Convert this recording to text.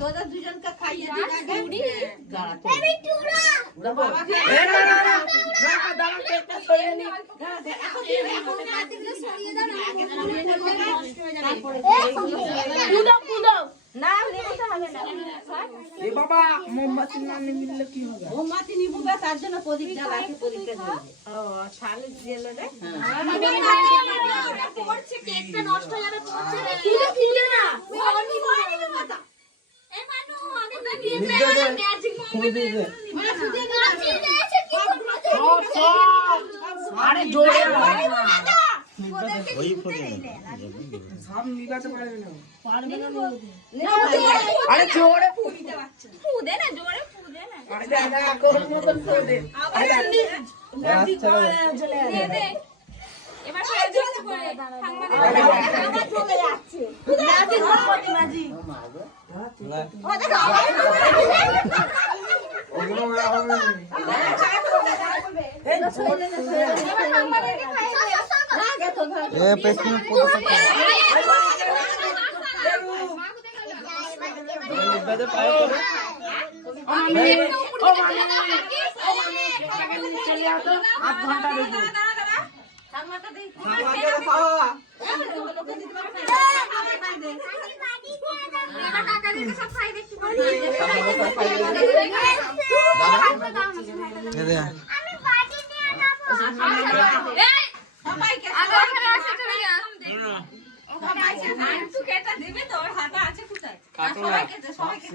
তোদের দুজনকে খাইয়ে দিবি বাবা মোমবাতি না নিলে কি হবে? মোমবাতি নিবো তার জন্য প্রদীপ জ্বালাতে প্রদীপটা জ্বলবে। ও শালি জ্বলে রে। পড়ছে কেকটা নষ্ট হয়ে যাবে পড়ছে খিলে না এই মানু আগে না দিয়ে ম্যাজিক আরে জোরে ওই ফোনে সব নিগাতে পারবে না। আরে জোরে ফুদে না জোরে ফুদে না আরে দাদা কোন মতন করে দে। দে দে এবার সাহায্য করে ঠাম্মা দে আমার চলে যাচ্ছে ম্যাজিক করতে ম্যাজিক ও দেখো ওগুলো হবে এই জোরে এ পেছনে কত বেদে পায় করে ও মানে চলে আসো 8 ঘন্টা দেখো। ঠাম্মাটা দেই এবার টাকা দিয়ে সব খাই দেখতে পারি দে দে আমি পার্টি নিয়ে যাবো এই সবাইকে আগে এখানে আসে তুমি ও সবাইকে তুই কেটা দিবি তোর হাতে আছে কোথায় সবাইকে